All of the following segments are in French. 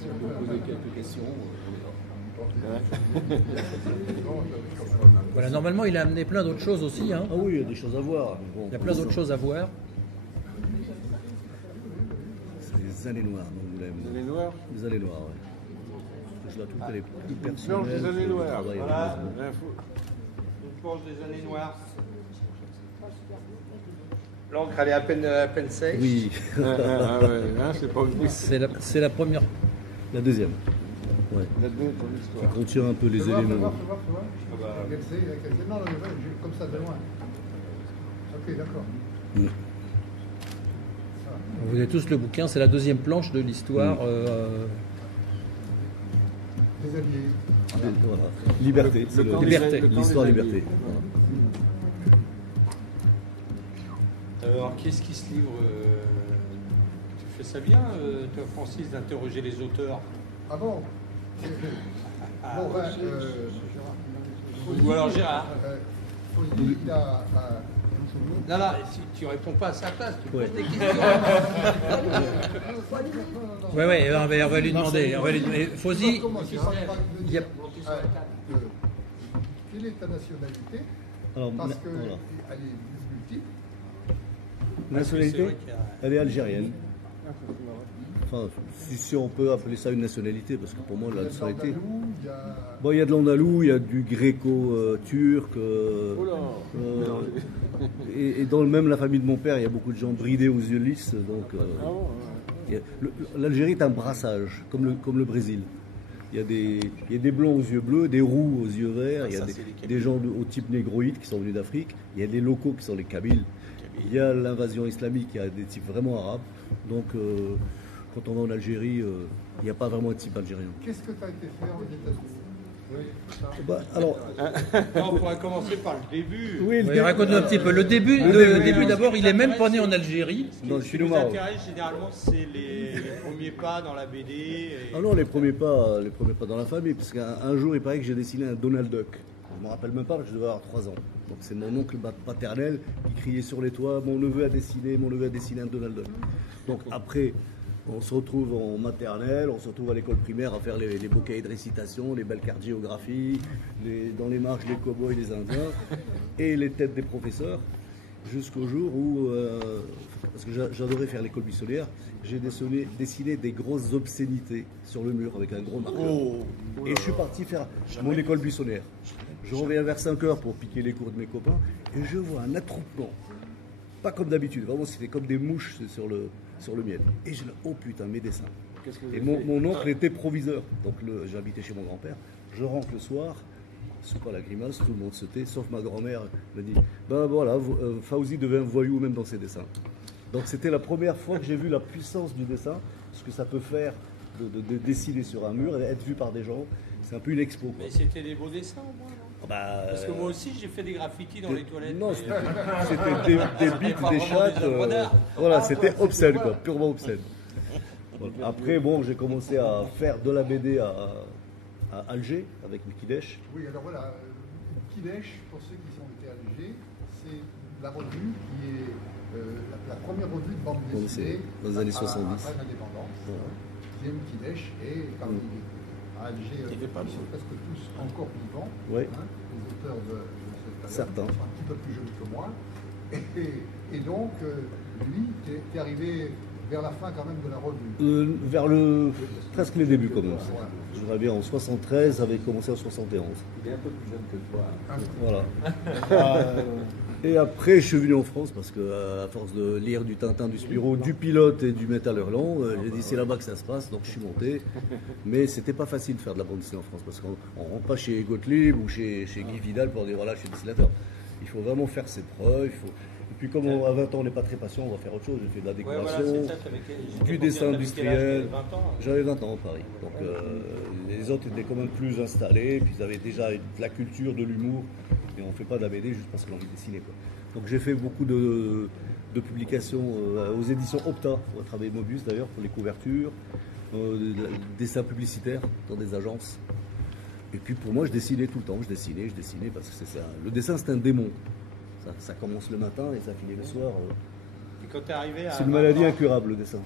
Si on peut poser quelques questions, Voilà, normalement, il a amené plein d'autres choses aussi. Hein. Ah oui, il y a des choses à voir. Bon, il y a plein d'autres choses à voir. C'est les allées noires, d'Angoulême. Les allées noires. Les allées noires, oui. Je la trouve qu'elle est plus Planche personnelle. des allées noires. Voilà. Une planche des années noires. L'encre, elle est à peine sèche. Oui, C'est pas une C'est la première. la deuxième. Ouais. là-dedans ton histoire. Qui contient un peu les éléments. Non, comme ça, de loin. Ok, d'accord. Vous avez tous le bouquin, c'est la deuxième planche de l'histoire. Les alliés. Voilà. Liberté. c'est camp des Liberté. alliés, le camp L'histoire des liberté. alliés. Voilà. Alors, qu'est-ce qui se livre Tu fais ça bien, toi, Francis, d'interroger les auteurs. Ah bon. Bon, Ou alors Gérard. Fosy, il a. Non, non, tu réponds pas à sa place, tu poses Ouais. des questions. Oui, on va lui demander. Fosy, il y a- Quelle est ta nationalité? Alors, Parce qu'elle voilà. est multiple. C'est Nationalité, vrai qu'il y a- elle est algérienne. Enfin, si on peut appeler ça une nationalité, parce que pour moi, la nationalité. Il y a. Bon, il y a de l'andalou, il y a du gréco-turc. Oh Et dans même la famille de mon père, il y a beaucoup de gens bridés aux yeux lisses. Donc, l'Algérie est un brassage, comme le Brésil. Il y a des blancs aux yeux bleus, des roux aux yeux verts, il y a des gens au type négroïde qui sont venus d'Afrique, il y a des locaux qui sont les Kabyles, il y a l'invasion islamique, il y a des types vraiment arabes. Donc, quand on va en Algérie, il n'y a pas vraiment de type algérien. Qu'est-ce que tu as été faire aux États-Unis? Bah, alors, Non, on pourrait commencer par le début. oui, Oui, raconte-nous un petit peu. Le début d'abord, il est même pas né en Algérie. dans le Ce qui film nous Maroc. intéresse généralement, c'est les premiers pas dans la BD. Et... Ah non, les premiers pas dans la famille, parce qu'un jour, il paraît que j'ai dessiné un Donald Duck. Je ne me rappelle même pas, parce que je devais avoir 3 ans. Donc c'est mon oncle paternel qui criait sur les toits, mon neveu a dessiné un Donald Duck. Donc après, on se retrouve en maternelle, on se retrouve à l'école primaire à faire les beaux cahiers de récitation, les belles cartes géographie, dans les marches les cow-boys, les indiens, et les têtes des professeurs, jusqu'au jour où, parce que j'adorais faire l'école buissonnière, j'ai dessiné des grosses obscénités sur le mur avec un gros marqueur. Et je suis parti faire mon école buissonnière. Je reviens vers 5 heures pour piquer les cours de mes copains, et je vois un attroupement. Pas comme d'habitude, vraiment c'était comme des mouches sur le miel. Et je dis, oh putain, mes dessins. Et mon oncle était proviseur, donc j'habitais chez mon grand-père. Je rentre le soir, soupe à la grimace, tout le monde se tait, sauf ma grand-mère me dit, ben voilà, Fawzi devient un voyou même dans ses dessins. Donc c'était la première fois que j'ai vu la puissance du dessin, ce que ça peut faire de dessiner sur un mur et être vu par des gens. C'est un peu une expo, quoi. Mais c'était des beaux dessins, au moins, non? Parce que moi aussi, j'ai fait des graffitis dans les toilettes. Non, mais- c'était des bites, pas des vraiment chattes. des œuvres d'art. Voilà, c'était obscène, quoi, purement obscène. Voilà. Après, bon, j'ai commencé à faire de la BD à Alger avec Mikidesh. Oui, alors voilà, Kidesh, pour ceux qui sont été à Alger, c'est la revue qui est la première revue de bande dessinée dans les années 70. après l'indépendance. Guillaume Kidesh et parmi à Alger, ils sont presque tous encore vivants, Ouais. Les auteurs de cette Certains. période sont un petit peu plus jeunes que moi. Et donc, lui, t'es arrivé vers la fin quand même de la revue. Vers presque les débuts, quand même. Je dirais bien en 73, avait commencé en 71. Il est un peu plus jeune que toi. Voilà. Et après, je suis venu en France parce que, à force de lire du Tintin, du Spirou, du Pilote et du Métal Hurlant, j'ai dit c'est là-bas que ça se passe, donc je suis monté. Mais c'était pas facile de faire de la bande dessinée en France parce qu'on rentre pas chez Gottlieb ou chez Guy Vidal pour dire voilà, je suis dessinateur. Il faut vraiment faire ses preuves. Et puis, comme à 20 ans, on n'est pas très patient, on va faire autre chose. J'ai fait de la Ouais, décoration, voilà, c'est ça, t'avais du dessin industriel. 20 ans. J'avais 20 ans à Paris. Donc les autres étaient quand même plus installés, puis ils avaient déjà de la culture, de l'humour. Et on ne fait pas de la BD juste parce qu'on a envie de dessiner, quoi. Donc j'ai fait beaucoup de publications aux éditions Opta, on a travaillé Mobius d'ailleurs pour les couvertures, dessins publicitaires dans des agences. Et puis pour moi, je dessinais tout le temps, je dessinais parce que le dessin c'est un démon. Ça commence le matin et ça finit le soir. Et quand t'es arrivé à C'est une maladie incurable, le dessin.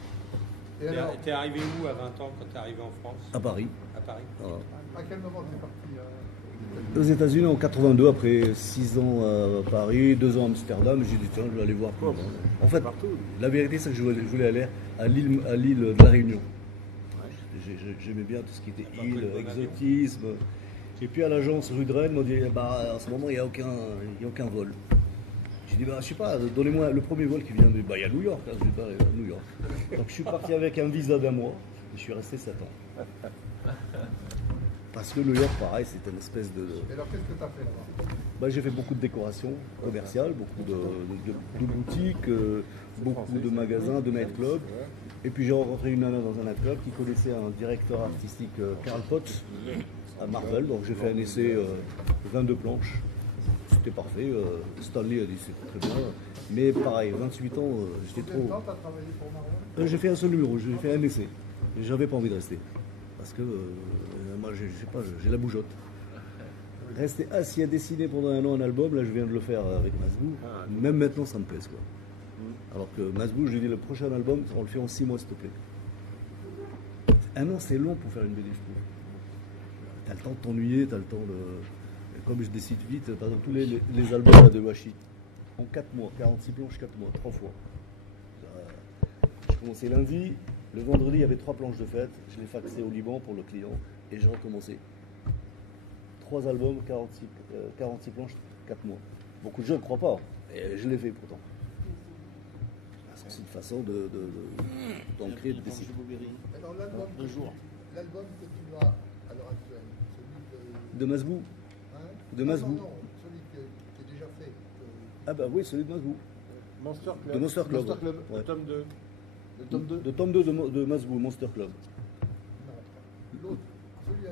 Et alors, T'es arrivé où à 20 ans quand t'es arrivé en France? À Paris. À Paris. Voilà. à quel moment tu es parti Aux États-Unis en 82, après 6 ans à Paris, 2 ans à Amsterdam, j'ai dit tiens, je vais aller voir plus loin. En fait, la vérité, c'est que je voulais aller à l'île de la Réunion. J'aimais bien tout ce qui était île, exotisme. Et puis à l'agence rue de Rennes, ils m'ont dit en ce moment, il n'y a aucun vol. J'ai dit, je sais pas, donnez-moi le premier vol qui vient de. Il y a New York, je vais pas aller à New York. Donc je suis parti avec un visa d'1 mois et je suis resté 7 ans. Parce que New York, pareil, c'était une espèce de. Et alors, qu'est-ce que tu as fait là-bas? J'ai fait beaucoup de décorations commerciales, beaucoup de boutiques, beaucoup de magasins, de nightclubs. Et puis j'ai rencontré une nana dans un nightclub qui connaissait un directeur artistique, Karl Potts, à Marvel. Donc j'ai fait un essai, 22 planches. C'était parfait. Stanley a dit c'est très bien. Mais pareil, 28 ans, j'étais trop. Combien de temps tu as travaillé pour Marvel? J'ai fait un seul numéro, j'ai fait un essai. Et j'avais pas envie de rester. Parce que moi, je sais pas, j'ai la bougeotte. Rester assis à dessiner pendant 1 an un album, là je viens de le faire avec Masbou. Même maintenant, ça me pèse quoi. Alors que Masbou, je lui ai dit le prochain album, on le fait en 6 mois s'il te plaît. 1 an, c'est long pour faire une BD, je trouve. T'as le temps de t'ennuyer, t'as le temps de. Comme je décide vite, par exemple, tous les albums là, de Washi, en 4 mois, 46 planches, 4 mois, 3 fois. Je commençais lundi, le vendredi, il y avait 3 planches de fête, je les faxais au Liban pour le client et je recommençais. 3 albums, 46 planches, 4 mois. Beaucoup de gens ne croient pas, et je l'ai fait pourtant. Parce que c'est une façon d'ancrer, de décider. Alors, l'album que tu as à l'heure actuelle, celui De Masbou. De Masbou. Non, celui qui est déjà fait. Ah bah oui, celui de Masbou. Monster Club. De Monster Club. Monster Club. Ouais. Le tome 2. Le tome 2. De tome 2 de Masbou, Monster Club. Non, l'autre, celui qui.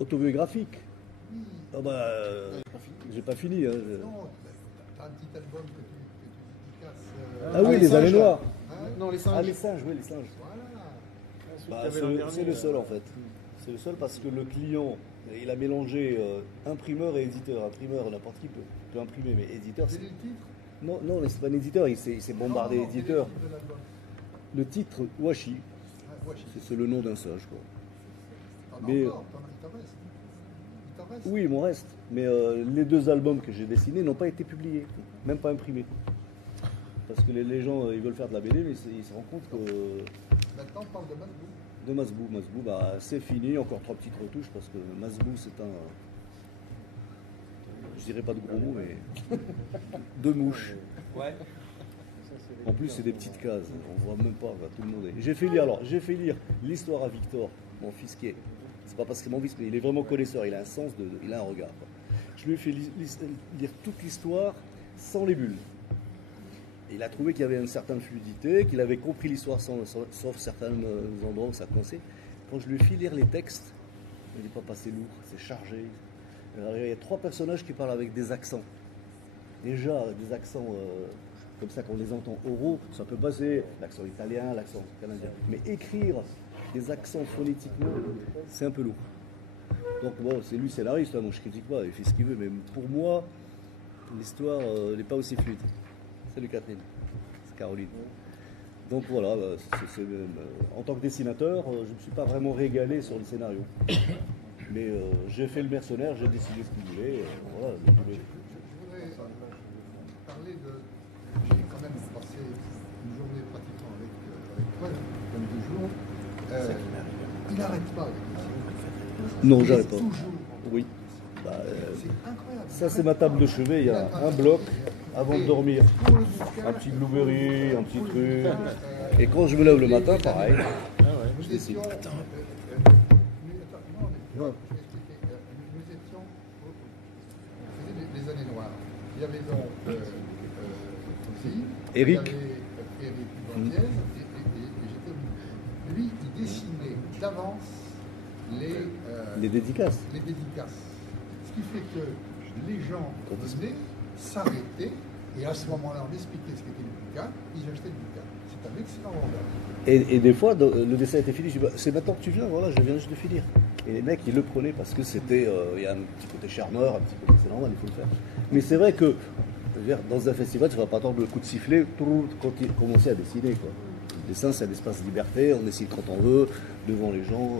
Autobiographique. Oui. Ah bah, j'ai pas fini. Hein. Non, tu as un petit album que tu dédicaces. Ah oui, les années noires. Hein? Non, les singes. Ah les singes, oui, les singes. Voilà. Bah, c'est le seul en fait. C'est le seul parce que le client, il a mélangé imprimeur et éditeur. Imprimeur, n'importe qui peut imprimer, mais éditeur, C'est c'est. le titre? Non, mais c'est pas un éditeur, il s'est bombardé Non, éditeur. c'est le titre de l'album. Le titre, Washi, Ah, Washi. c'est le nom d'un singe, quoi. T'en as Mais- encore, il t'en reste. Il t'en reste. Oui, il m'en reste. Mais les 2 albums que j'ai dessinés n'ont pas été publiés, même pas imprimés. Parce que les gens, ils veulent faire de la BD, mais ils se rendent compte que. Maintenant, on parle de Masbou. De Masbou, c'est fini, encore 3 petites retouches, parce que Masbou, c'est un. Je dirais pas de gros mots, mais. 2 mouches. Ouais. En plus, c'est des petites cases, on voit même pas, tout le monde est. J'ai fait lire l'histoire à Victor, mon fils qui est. C'est pas parce que c'est mon fils, mais il est vraiment connaisseur, il a un sens, il a un regard. Quoi. Je lui ai fait lire toute l'histoire sans les bulles. Et il a trouvé qu'il y avait une certaine fluidité, qu'il avait compris l'histoire sauf certains endroits où ça coinçait. Quand je lui ai fait lire les textes, il dit papa, c'est lourd, c'est chargé. Alors, il y a 3 personnages qui parlent avec des accents. Déjà, des accents. Comme ça, quand on les entend oraux, ça peut passer, l'accent italien, l'accent canadien. Mais écrire des accents phonétiquement, c'est un peu lourd. Donc bon, c'est lui scénariste, donc je critique pas, il fait ce qu'il veut, mais pour moi, l'histoire n'est pas aussi fluide. Salut Catherine, c'est Caroline. Donc voilà, en tant que dessinateur, je ne me suis pas vraiment régalé sur le scénario. Mais j'ai fait le mercenaire, j'ai décidé ce qu'il voulait. Voilà, Je voudrais parler de. J'ai quand même passé une journée pratiquement avec toi, comme 2 jours. Il n'arrête pas avec les Non, j'arrête pas. Toujours. Oui. C'est incroyable. Ça, c'est ma table de chevet. Il y a un bloc avant de dormir. Pour le bouquin, Un petit blueberry, un petit truc. Et quand je me lève le matin, pareil. nous je dessine. étions. Attends. Non, je vais expliquer. Nous étions. On faisait les années noires. Il y avait donc Fauzi, Eric. il y avait Eric Bandiez, et j'étais au milieu. Lui, il dessinait d'avance Les dédicaces. les dédicaces. Ce qui fait que les gens venaient, s'arrêtaient, et à ce moment-là, on expliquait ce qu'était le bouquin, ils achetaient le bouquin. C'est un excellent vendeur. Et des fois, le dessin était fini. Je dis, c'est maintenant que tu viens, voilà, je viens juste de finir. Et les mecs, ils le prenaient parce que c'était. Il y a un petit côté charmeur, un petit côté. C'est normal, il faut le faire. Mais c'est vrai que, je veux dire, dans un festival, tu ne vas pas attendre le coup de sifflet quand il commençait à dessiner. Quoi. Le dessin, c'est un espace de liberté, on décide quand on veut, devant les gens.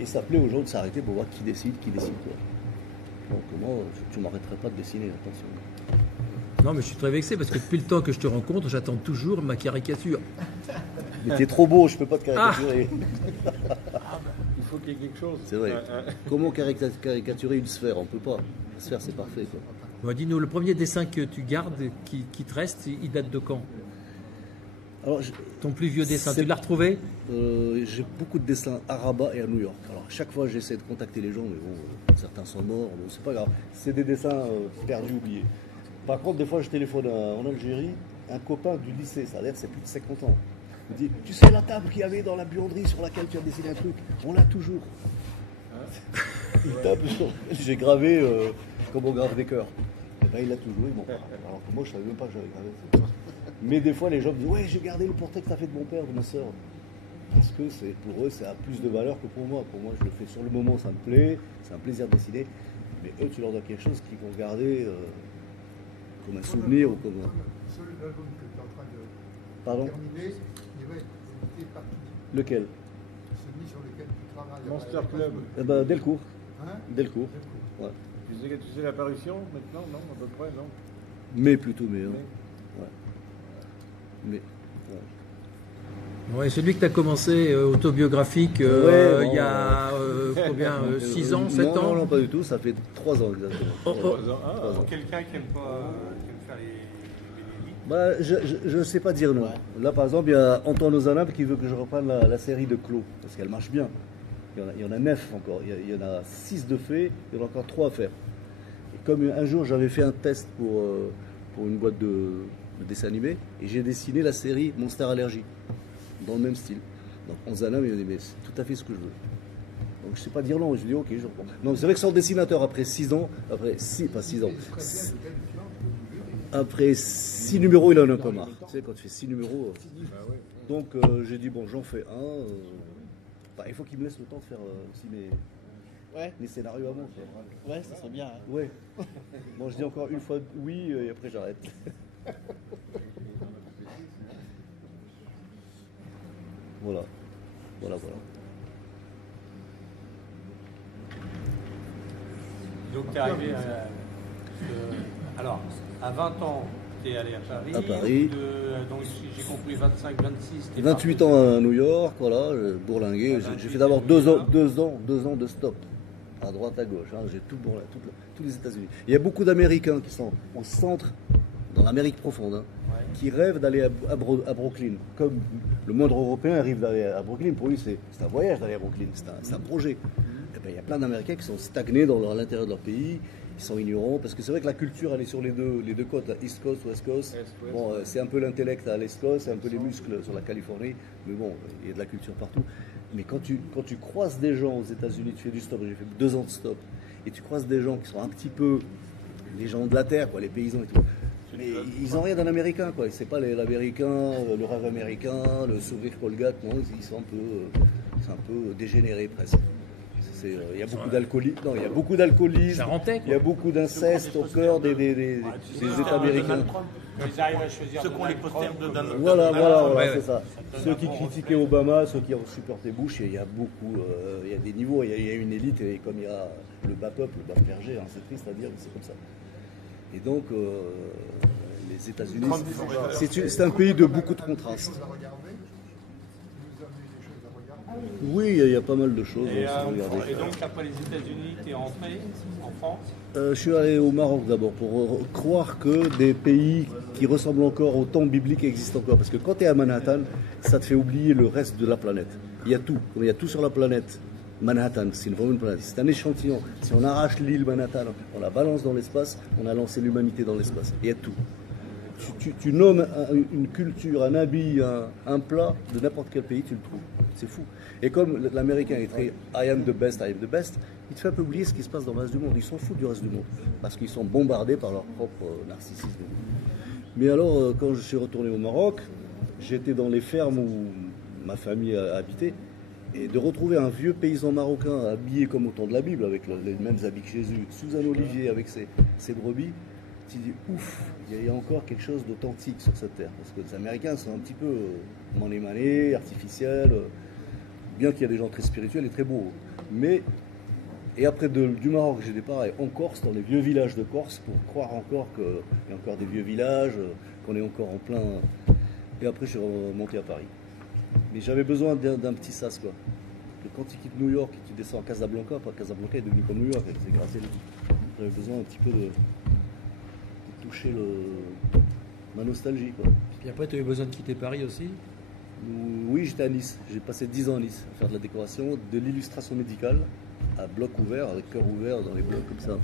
Et ça plaît aux gens de s'arrêter pour voir qui décide quoi. Donc moi, tu ne m'arrêterais pas de dessiner, attention. Non, mais je suis très vexé parce que depuis le temps que je te rencontre, j'attends toujours ma caricature. Mais t'es trop beau, je peux pas te caricaturer. Il faut qu'il y ait quelque chose. C'est vrai. Comment caricaturer une sphère? On peut pas. La sphère, c'est parfait, quoi. Bon, dis-nous, le premier dessin que tu gardes, qui te reste, il date de quand? Alors, Ton plus vieux dessin, tu l'as retrouvé? j'ai beaucoup de dessins à Rabat et à New York. Alors, chaque fois, j'essaie de contacter les gens, mais bon, certains sont morts, bon, c'est pas grave. C'est des dessins perdus, oubliés. Par contre, des fois, je téléphone en Algérie, un copain du lycée, ça a l'air c'est plus de 50 ans. Il me dit, tu sais la table qu'il y avait dans la buanderie sur laquelle tu as dessiné un truc, on l'a toujours. Il tape sur... J'ai gravé comme on grave des cœurs. Et ben, il l'a toujours, il m'en parle. Alors que moi, je savais même pas que j'avais gravé ça. Mais des fois, les gens me disent, ouais, j'ai gardé le portrait que tu as fait de mon père, de ma soeur. Parce que pour eux, ça a plus de valeur que pour moi. Pour moi, je le fais sur le moment, ça me plaît, c'est un plaisir de dessiner. Mais eux, tu leur donnes quelque chose qu'ils vont garder comme un souvenir ou comme un... Sur l'album que tu es en train de Pardon? terminer, il va être édité par qui? Lequel? Celui sur lequel tu travailles. Monster Club. Eh ben, Delcourt. Hein? Delcourt. Delcourt. Ouais. Tu sais l'apparition maintenant, non? À peu près, non? Mais plutôt, mais. Hein. Mais- Ouais. Mais. Ouais. Ouais, celui que tu as commencé autobiographique Ouais, il y a combien 6 ans, 7 ans? Non, pas du tout, ça fait 3 ans exactement. Oh, oh. 3 ans. Pour quelqu'un qui aime faire les Bah, je ne sais pas dire non. Là, par exemple, il y a Antoine Ozanab qui veut que je reprenne la série de Clos, parce qu'elle marche bien. Il y en a 9 encore. Il y en a 6 de faits, il y en a encore 3 à faire. Et comme un jour, j'avais fait un test pour une boîte de dessin animé, et j'ai dessiné la série Monster Allergy, dans le même style. Donc Ozanab, il m'a dit, mais c'est tout à fait ce que je veux. Donc je ne sais pas dire non, je dis ok, je reprends. Non, c'est vrai que sans dessinateur, après 6 ans, après 6, pas 6 ans, après 6 numéros, il en a un peu marre. Tu sais, quand tu fais 6 numéros. Donc j'ai dit, bon, j'en fais un. Bah, il faut qu'il me laisse le temps de faire aussi mes scénarios avant. Quoi. Ouais, ça serait bien. Hein. Ouais. Bon, je dis encore une fois oui, et après j'arrête. Voilà. Voilà. Donc tu es arrivé alors, à 20 ans, tu es allé à Paris. À Paris. Donc j'ai compris 25, 26. 28 ans à New York, voilà, bourlingué. J'ai fait d'abord 2 ans de stop, à droite, à gauche. Hein, j'ai tout bourlingué, tous les États-Unis. Il y a beaucoup d'Américains qui sont au centre, dans l'Amérique profonde, hein, qui rêvent d'aller à Brooklyn. Comme le moindre Européen rêve d'aller à Brooklyn, pour lui c'est un voyage d'aller à Brooklyn, c'est un projet. Et ben, il y a plein d'Américains qui sont stagnés à l'intérieur de leur pays, qui sont ignorants, parce que c'est vrai que la culture elle est sur les deux côtes, East Coast, West Coast. Bon, c'est un peu l'intellect à l'Est Coast, c'est un peu les muscles sur la Californie, mais bon, il y a de la culture partout. Mais quand tu croises des gens aux États-Unis, tu fais du stop, j'ai fait 2 ans de stop, et tu croises des gens qui sont un petit peu les gens de la terre, quoi, les paysans et tout. Mais ils n'ont rien d'un américain, quoi. C'est pas l'américain, le rêve américain, le sourire Colgate, non, ils sont un peu dégénérés presque. Il y a beaucoup d'alcoolisme, il y a beaucoup d'alcoolisme, Charentais, quoi. il y a beaucoup d'inceste au cœur des États américains. Ils arrivent à choisir. Ceux qui ont les posters de Donald Trump. Voilà, Ouais, c'est ça. Ceux qui critiquaient Obama, ceux qui ont supporté Bush, il y a beaucoup, il y a des niveaux, il y a une élite, et comme il y a le bas peuple, le bas clergé, hein, c'est triste à dire, mais c'est comme ça. Et donc, les États-Unis, c'est un pays de beaucoup de contrastes. Oui, il y a pas mal de choses. Et, à regarder. et donc, après les États-Unis, tu es rentré en France. Je suis allé au Maroc d'abord pour croire que des pays qui ressemblent encore au temps biblique existent encore. Parce que quand tu es à Manhattan, ça te fait oublier le reste de la planète. Il y a tout sur la planète. Manhattan, c'est une vraie planète. C'est un échantillon. Si on arrache l'île Manhattan, on la balance dans l'espace, on a lancé l'humanité dans l'espace. Il y a tout. Tu nommes une culture, un habit, un plat de n'importe quel pays, tu le trouves. C'est fou. Et comme l'américain est très I am the best, il te fait un peu oublier ce qui se passe dans le reste du monde. Ils s'en foutent du reste du monde. Parce qu'ils sont bombardés par leur propre narcissisme. Mais alors, quand je suis retourné au Maroc, j'étais dans les fermes où ma famille habitait. Et de retrouver un vieux paysan marocain habillé comme au temps de la Bible, avec les mêmes habits que Jésus, sous un olivier avec ses brebis, tu dis ouf, il y a encore quelque chose d'authentique sur cette terre. Parce que les Américains sont un petit peu mané-mané, artificiels, bien qu'il y a des gens très spirituels et très beaux. Mais, et après du Maroc, j'ai des pareils en Corse, dans les vieux villages de Corse, pour croire encore qu'il y a encore des vieux villages, qu'on est encore en plein. Et après, je suis remonté à Paris. Mais j'avais besoin d'un petit sas, quoi. Quand tu quittes New York et tu descends à Casablanca, Casablanca est devenu comme New York, c'est gracieux. J'avais besoin un petit peu de toucher ma nostalgie, quoi. Puis après, tu as eu besoin de quitter Paris aussi? Oui, j'étais à Nice. J'ai passé 10 ans à Nice à faire de la décoration, de l'illustration médicale, à bloc ouvert, avec cœur ouvert dans les blocs comme ça.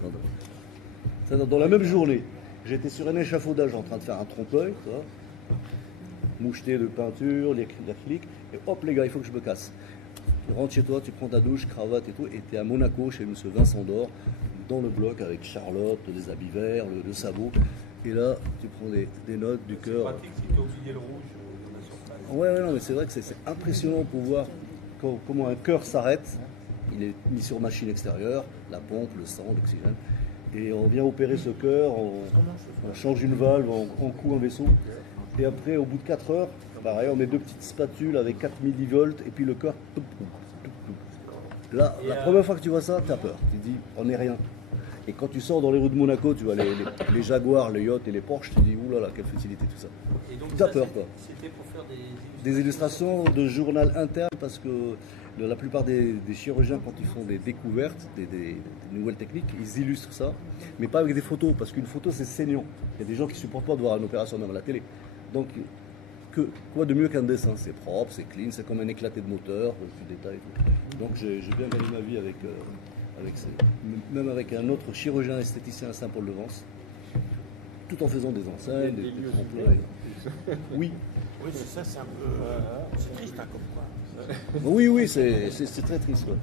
Dans la même journée, j'étais sur un échafaudage en train de faire un trompe-l'œil, moucheté de peinture, l'acrylique, et hop les gars, il faut que je me casse. Tu rentres chez toi, tu prends ta douche, cravate et tout, et tu es à Monaco chez M. Vincent d'Or, dans le bloc avec Charlotte, les habits verts, le sabot. Et là, tu prends des notes du cœur. C'est pratique si tu as oublié le rouge dans la surface. Ouais, non, mais c'est vrai que c'est impressionnant pour voir comment un cœur s'arrête. Il est mis sur machine extérieure, la pompe, le sang, l'oxygène. Et on vient opérer ce cœur, on change une valve, on coud un vaisseau. Et après, au bout de 4 heures, pareil, on met 2 petites spatules avec 4 millivolts et puis le cœur. Là, la première fois que tu vois ça, tu as peur. Tu te dis, on n'est rien. Et quand tu sors dans les rues de Monaco, tu vois les Jaguars, les yachts et les Porsche, tu te dis, oulala, quelle facilité tout ça. Et donc, tu as peur, quoi. C'était pour faire des illustrations de journal interne, parce que la plupart des chirurgiens, quand ils font des découvertes, des nouvelles techniques, ils illustrent ça, mais pas avec des photos, parce qu'une photo, c'est saignant. Il y a des gens qui ne supportent pas de voir une opération même à la télé. Donc, quoi de mieux qu'un dessin? C'est propre, c'est clean, c'est comme un éclaté de moteur, du détail et tout. Donc, j'ai bien gagné ma vie même avec un autre chirurgien esthéticien à Saint-Paul-de-Vence, tout en faisant des enseignes, des trompe-l'œil. Oui. Oui, c'est ça, c'est un peu. C'est triste, hein, comme quoi. Oui, c'est très triste. Quoi.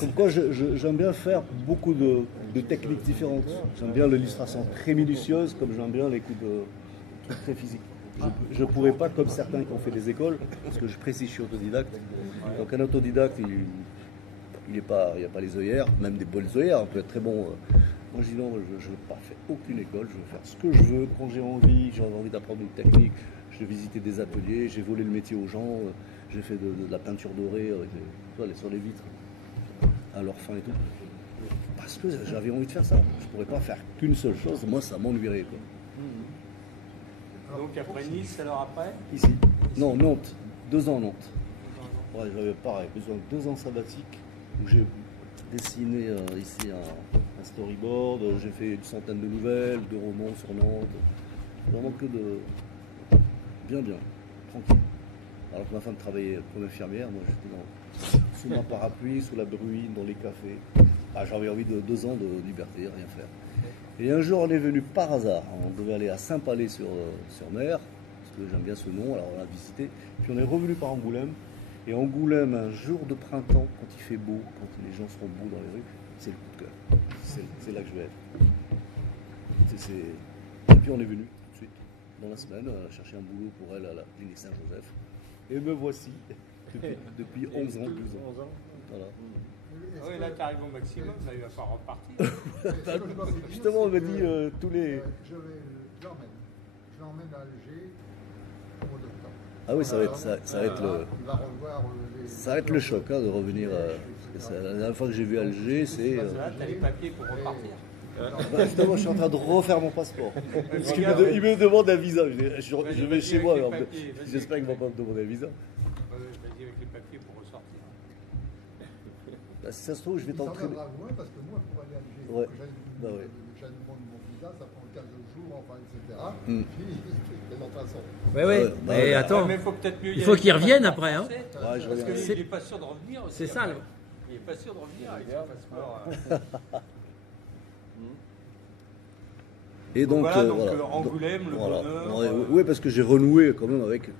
Comme quoi, j'aime bien faire beaucoup de techniques différentes. J'aime bien l'illustration très minutieuse, comme j'aime bien les coups de trucs très physiques. Je ne pourrais pas, comme certains qui ont fait des écoles, parce que je précise, je suis autodidacte. Donc un autodidacte, il n'y a pas les œillères, même des bonnes œillères, on peut être très bon. Moi je dis non, je n'ai pas fait aucune école, je veux faire ce que je veux, quand j'ai envie d'apprendre une technique. J'ai visité des ateliers, j'ai volé le métier aux gens, j'ai fait de la peinture dorée sur les vitres, à leur fin et tout. Parce que j'avais envie de faire ça. Je ne pourrais pas faire qu'une seule chose, moi ça m'ennuierait. Donc après Nice, alors après Ici. Non, Nantes. 2 ans Nantes. Ouais, j'avais pareil, besoin de 2 ans sabbatiques où j'ai dessiné ici un storyboard, j'ai fait une centaine de nouvelles, de romans sur Nantes. Vraiment que de. Bien, tranquille. Alors que ma femme travaillait comme infirmière, moi j'étais sous ma parapluie, sous la bruine, dans les cafés. J'avais envie de 2 ans de liberté, rien faire. Et un jour on est venu par hasard, on devait aller à Saint-Palais-sur-Mer, parce que j'aime bien ce nom, alors on a visité. Puis on est revenu par Angoulême. Et Angoulême, un jour de printemps, quand il fait beau, quand les gens seront beaux dans les rues, c'est le coup de cœur. C'est là que je vais être. Et puis on est venu tout de suite, dans la semaine, chercher un boulot pour elle à la clinique Saint-Joseph. Et me voici, depuis 11 ans, 12 ans. Voilà. Oui, là tu arrives au maximum, là il va pas repartir. Justement, on m'a dit tous les... Je l'emmène à Alger au mois d'octobre. Ah oui, ça va être le... Il va revoir ça va être le choc de revenir. La dernière fois que j'ai vu Alger, c'est. Là, tu as les papiers pour repartir. Justement, je suis en train de refaire mon passeport. Parce qu'il il me demande un visa. Je vais chez moi, alors j'espère qu'il ne va pas me demander un visa. Vas-y avec les papiers pour ressortir. Si ça se trouve, je vais t'entraîner. Parce que moi, pour aller à Alger, Ouais. j'aille demande mon visa, ça prend 15 jours, enfin, etc. Puis, de toute façon. Oui. Mais attends, mais il faut qu'il revienne après. Hein. Ouais, je Parce reviens. qu'il n'est pas sûr de revenir. C'est ça. Il n'est pas sûr de revenir avec son passeport. Et donc, Angoulême, le bonheur. Oui, parce que j'ai renoué quand même avec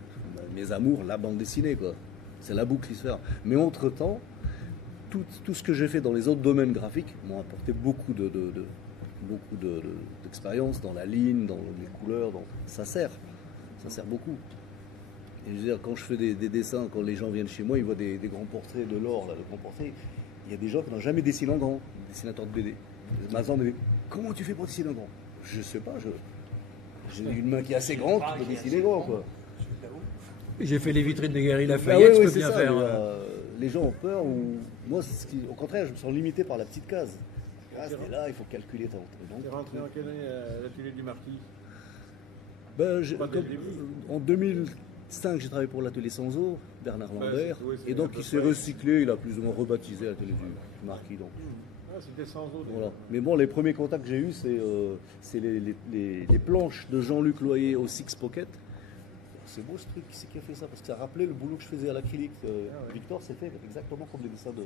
mes amours, la bande dessinée, quoi. C'est la boucle qui se fait. Mais entre-temps, tout ce que j'ai fait dans les autres domaines graphiques m'ont apporté beaucoup d'expérience dans la ligne, dans les couleurs. Ça sert beaucoup. Et je veux dire, quand je fais des dessins, quand les gens viennent chez moi, ils voient des grands portraits de l'or, le grand portrait. Il y a des gens qui n'ont jamais dessiné en grand, des dessinateurs de BD. Ma femme me dit, comment tu fais pour dessiner en grand? Je sais pas, j'ai une main qui est assez grande, qui peut dessiner grand, quoi. J'ai fait les vitrines de Galerie Ah Lafayette, ouais, je peux c'est bien ça, faire. mais, les gens ont peur, ou moi, au contraire, je me sens limité par la petite case. Et là, il faut calculer ton T'es rentré en quelle année à l'atelier du Marquis? Ben, Pas dès le début. en 2005, j'ai travaillé pour l'atelier Sanzo, Bernard Lambert, oui, c'est et donc à peu il s'est près. recyclé, il a plus ou moins rebaptisé l'atelier du Marquis. Donc. Ah, c'était sans eau. Voilà. Mais bon, les premiers contacts que j'ai eus, c'est les planches de Jean-Luc Loyer au Six Pocket. C'est beau ce truc, qui c'est qui a fait ça? Parce que ça rappelait le boulot que je faisais à l'acrylique. Victor, c'était exactement comme les dessins de.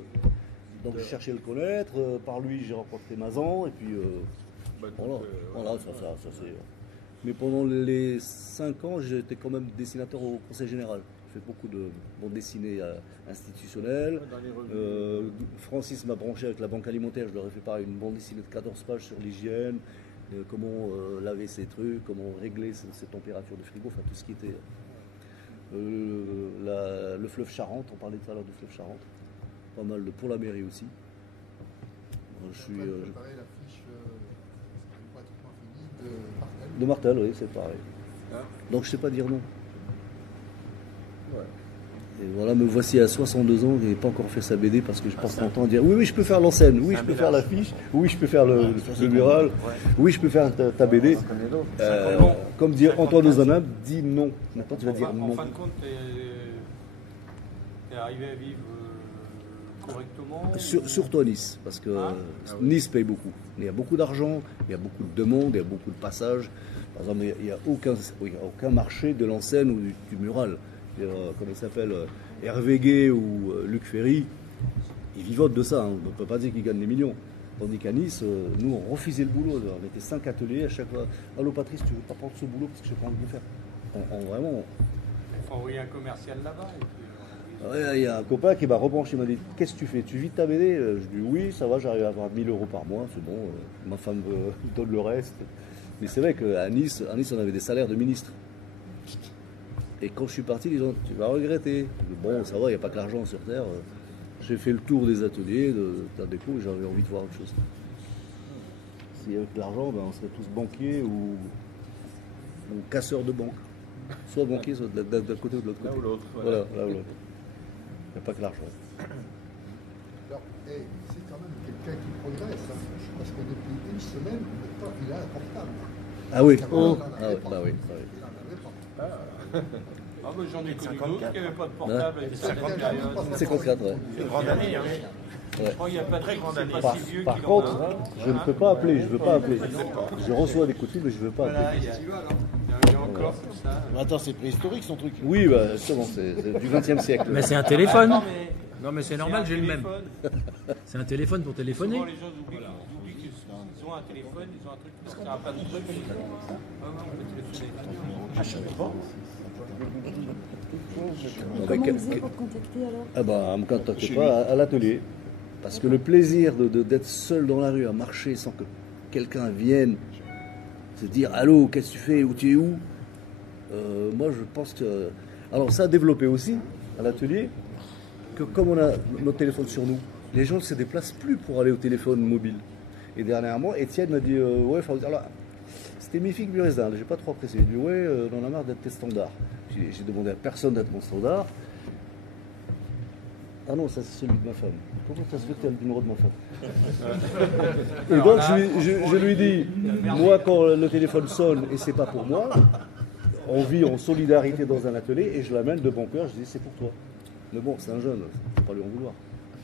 Donc je cherchais à le connaître, par lui j'ai rencontré Mazan, et puis voilà, ça c'est. Mais pendant les 5 ans, j'étais quand même dessinateur au Conseil Général. J'ai fait beaucoup de bande dessinée institutionnelle. Francis m'a branché avec la Banque Alimentaire, je leur ai fait pareil, une bande dessinée de 14 pages sur l'hygiène, comment laver ses trucs, comment régler ses températures de frigo, enfin tout ce qui était. Le fleuve Charente, on parlait tout à l'heure du fleuve Charente. Pas mal pour la mairie aussi. Je suis. Préparer la fiche pratiquement finie de Martel. De Martel, oui, c'est pareil. Donc je sais pas dire non. Ouais. Et voilà, me voici à 62 ans, je n'ai pas encore fait sa BD parce que je passe mon temps à dire oui, je peux faire l'enseigne, oui, je peux faire l'affiche, oui, je peux faire le mural, oui, je peux faire ta BD. Comme dit Antoine Ozanam, dis non. Maintenant tu vas dire non. En fin de compte, t'es arrivé à vivre correctement Surtout à Nice, parce que Nice paye beaucoup. Il y a beaucoup d'argent, il y a beaucoup de demandes, il y a beaucoup de passages. Par exemple, il n'y a aucun marché de l'enseigne ou du mural. Comme il s'appelle Hervé Guet ou Luc Ferry, ils vivotent de ça. On ne peut pas dire qu'ils gagnent des millions. Tandis qu'à Nice, nous, on refusait le boulot. On était 5 ateliers à chaque fois. Allô Patrice, tu veux pas prendre ce boulot parce que je n'ai pas envie de le faire. Vraiment. Il faut envoyer un commercial là-bas. Il y a un copain qui m'a rebranché, il m'a dit qu'est-ce que tu fais? Tu vis de ta BD? Je dis oui, ça va, j'arrive à avoir 1000 € par mois, c'est bon, ma femme donne le reste. Mais c'est vrai qu'à Nice, on avait des salaires de ministres. Et quand je suis parti, les gens, tu vas regretter. Bon, ça va, il n'y a pas que l'argent sur Terre. J'ai fait le tour des ateliers, de la déco, et j'avais envie de voir autre chose. Si avec l'argent, on serait tous banquiers ou casseurs de banque. Soit banquier, soit d'un côté ou de l'autre côté. Là ou l'autre. Voilà, là ou l'autre. Il n'y a pas que l'argent. Alors, c'est quand même quelqu'un qui progresse, hein, parce que depuis une semaine, maintenant, il a un portable. Ah oui. Avant, il en avait Ah oui, pas. bah oui. Il en avait pas. Ah, mais j'en ai connu 54. d'autres qui n'avaient pas de portable avec 50 périodes. 54, ouais. C'est une grande année. Hein. Je crois qu'il n'y a pas très grande année. Par, Si vieux par qu'il en contre, a. je ne peux pas appeler, je veux pas appeler. Je reçois des coups de fil, mais je veux pas Voilà, appeler. il y a encore comme ça. Attends, c'est préhistorique son truc. Oui, bah, justement, c'est du XXe siècle. Mais c'est un téléphone. Non, mais Non, mais c'est normal, j'ai le même. C'est un téléphone pour téléphoner. souvent les gens oublient qu'ils ont un téléphone, ils ont un truc qui sert à plein de trucs. Ah ouais, on peut téléphoner. Comment on faisait pour te contacter alors? Ah bah, me contactez pas à l'atelier. Parce que le plaisir d'être seul dans la rue, à marcher sans que quelqu'un vienne se dire « Allô, qu'est-ce que tu fais? Où tu es où ?» Moi, je pense que... Alors, ça a développé aussi, à l'atelier, que comme on a notre téléphone sur nous, les gens ne se déplacent plus pour aller au téléphone mobile. Et dernièrement, Étienne m'a dit « Ouais, alors, c'était mes filles Buresdin, j'ai pas trop apprécié. Il dit « Ouais, on en a marre d'être tes standards. » J'ai demandé à personne d'être mon standard. Ah non, ça c'est celui de ma femme. Comment ça se fait que tu as le numéro de ma femme? Et donc je lui dis, moi quand le téléphone sonne et c'est pas pour moi, on vit en solidarité dans un atelier et je l'amène de bon cœur, je dis c'est pour toi. Mais bon, c'est un jeune, il ne faut pas lui en vouloir.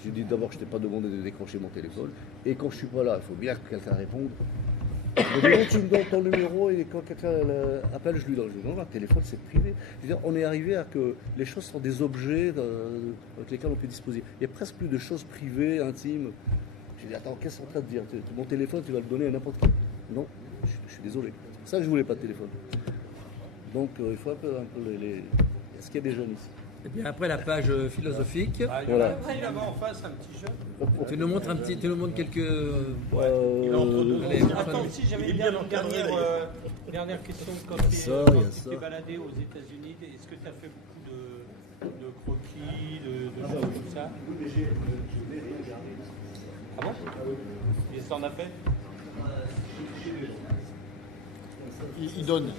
Je lui dis d'abord que je t'ai pas demandé de décrocher mon téléphone et quand je suis pas là, il faut bien que quelqu'un réponde. Je dis, tu me donnes ton numéro et quand quelqu'un appelle, je lui donne. Je dis, non, un téléphone, c'est privé. Je veux dire, on est arrivé à que les choses sont des objets avec lesquels on peut disposer. Il n'y a presque plus de choses privées, intimes. Je dis, attends, qu'est-ce qu'on est en train de dire? Mon téléphone, tu vas le donner à n'importe qui. Non, je suis désolé. C'est pour ça que je ne voulais pas de téléphone. Donc, il faut un peu les... Est-ce qu'il y a des jeunes ici? Et bien après la page philosophique, Voilà. Il y a là-bas en face un petit jeune. tu nous montres quelques. Il est entre deux. Allez, Attends, si j'avais une dernière question. Quand ça, tu il y a ça. t'es baladé aux États-Unis, est-ce que tu as fait beaucoup de croquis, de choses comme ça? Ah bon? Et ça en a fait? Il donne.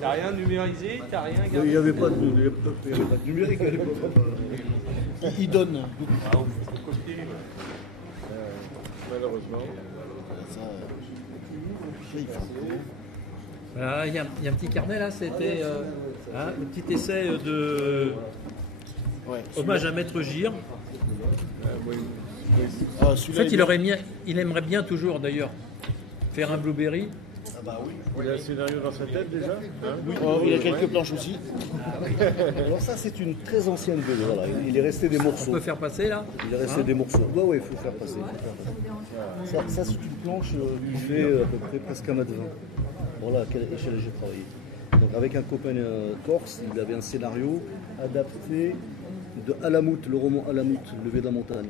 T'as rien numérisé, t'as rien Il gardé. n'y avait pas de numérique à l'époque. Il donne. Ah, on faut copier. Ouais. Malheureusement. Ça, il faut. Voilà, il y a un petit carnet là, c'était un petit essai de Ouais. hommage à Maître Gire. Ah, En fait, il aimerait bien toujours d'ailleurs faire un Blueberry. Ah bah oui. Il a un scénario dans sa tête déjà. Oh, il y a quelques planches aussi. Alors ça c'est une très ancienne BD, voilà. Il est resté des On morceaux. peut faire passer là. Il est resté des morceaux. Ouais, ouais, il faut faire passer. Ça c'est une planche qui fait à peu près presque 1,20 m. Voilà à quelle échelle j'ai travaillé. Donc avec un copain corse, il avait un scénario adapté de Alamout, le roman Alamout, Levé de la montagne.